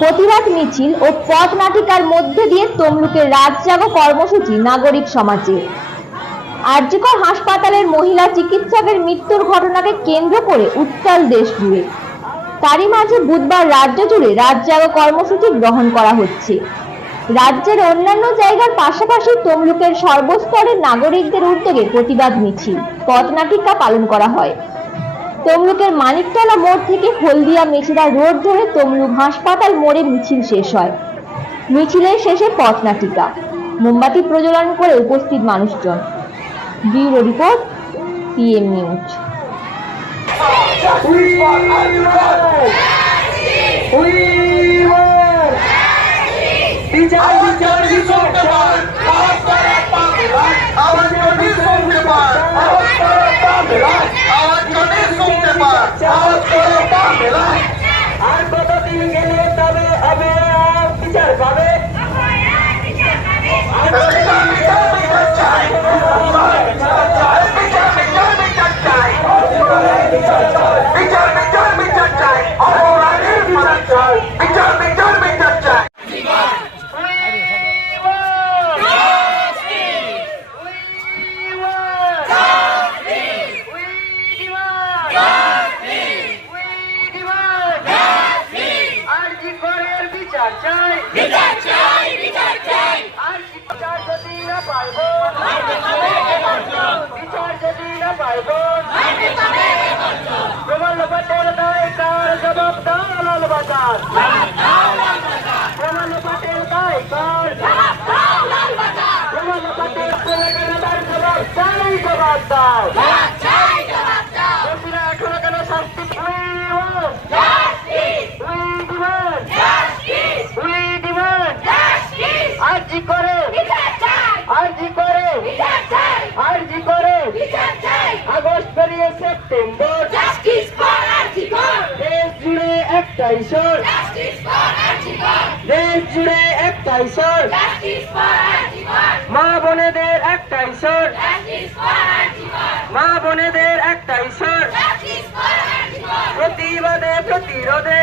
প্রতিবাদ মিছিল ও পথ নাটিকার মধ্যে দিয়ে তমলুকের রাত জাগো কর্মসূচি নাগরিক সমাজে। আরজিকর হাসপাতালের মহিলা চিকিৎসকের মৃত্যুর ঘটনাকে কেন্দ্র করে উত্তাল দেশ জুড়ে। তারই মাঝে বুধবার রাজ্য জুড়ে রাত জাগো কর্মসূচি গ্রহণ করা হচ্ছে। রাজ্যের অন্যান্য জায়গার পাশাপাশি তমলুকের সর্বস্তরের নাগরিকদের উদ্যোগে প্রতিবাদ মিছিল, পথ নাটিকা পালন করা হয়। তমলুকের মানিকতলা মোড় থেকে হলদিয়া মেছিদা রোড ধরে তমলুক হাসপাতাল মোড়ে মিছিল শেষ হয়। মিছিলের শেষে পথ নাটিকা, মোমবাতি প্রজ্বলন করে উপস্থিত মানুষজন। Bureau report, PM news. আর কতদিন গেলে তবে হবে বিচার পাবে। বিচার চাই, বিচার চাই, আর বিচার যদি না পাইব, বিচার যদি না পাইব, প্রবল পটেল দায়কার জবাব দাও লাল বাজার, প্রবল পটেল দায়কার, প্রবল পটেল জবাব চাই, জবাব দাও, দোষীরা এখনো কেন শাস্তি আরজি করে, আরজি করে, আরজি করে, আগস্ট পেরিয়ে সেপ্টেম্বর, দেশ জুড়ে একটাই স্বর, দেশ জুড়ে একটাই স্বর, মা বোনেদের একটাই স্বর, মা বোনেদের একটাই স্বর, প্রতিবাদে প্রতিরোধে,